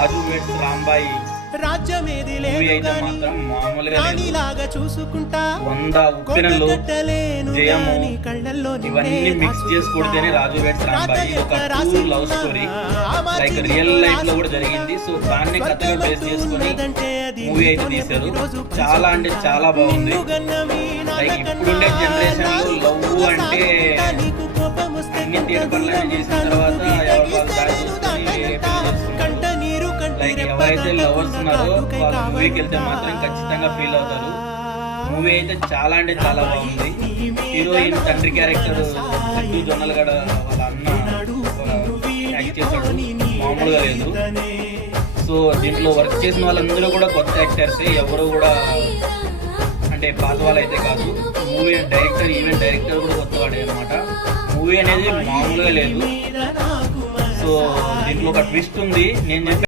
రాజు weds Rambai రాజ్యమేది movie అయితే లేదు మాత్రం మామూలుగా లేదు. లాగా చూసుకుంటా 100 ఉప్పెనలు జయము కళ్ళల్లో ఇవన్నీ మిక్స్ చేసి కొడితేనే రాజు వెడ్స్ రాంబాయి ఒక true love story, like real life లో కూడా జరిగింది. సో దాన్ని కథగా బేస్ చేసుకొని మూవీ అయితే తీశారు. చాలా అంటే చాలా బాగుంది. లైక్ ఇప్పుడుండే జనరేషన్ లో లవ్ అంటే అన్ని తీర్పర్లని చేసిన తర్వాత ఎవరు వాళ్ళు దారి చూసుకొని పెళ్లి చేసుకుంటారు. లైక్ ఎవరైతే లవర్స్ ఉన్నారో వాళ్ళు మూవీకి వెళ్తే మాత్రం ఖచ్చితంగా ఫీల్ అవుతారు. మూవీ అయితే చాలా అంటే చాలా బాగుంది. హీరోయిన్ తండ్రి క్యారెక్టర్ సిద్ధు జొన్నలగడ వాళ్ళ అన్న యాక్ట్ చేశాడు, మామూలుగా లేదు. సో దీంట్లో వర్క్ చేసిన వాళ్ళందరూ కూడా కొత్త యాక్టర్సే, ఎవరు కూడా అంటే పాత వాళ్ళు అయితే కాదు. మూవీ డైరెక్టర్, ఈవెన్ డైరెక్టర్ కూడా కొత్తవాడే అనమాట. మూవీ అనేది మామూలుగా లేదు. సో దీంట్లో ఒక ట్విస్ట్ ఉంది. నేను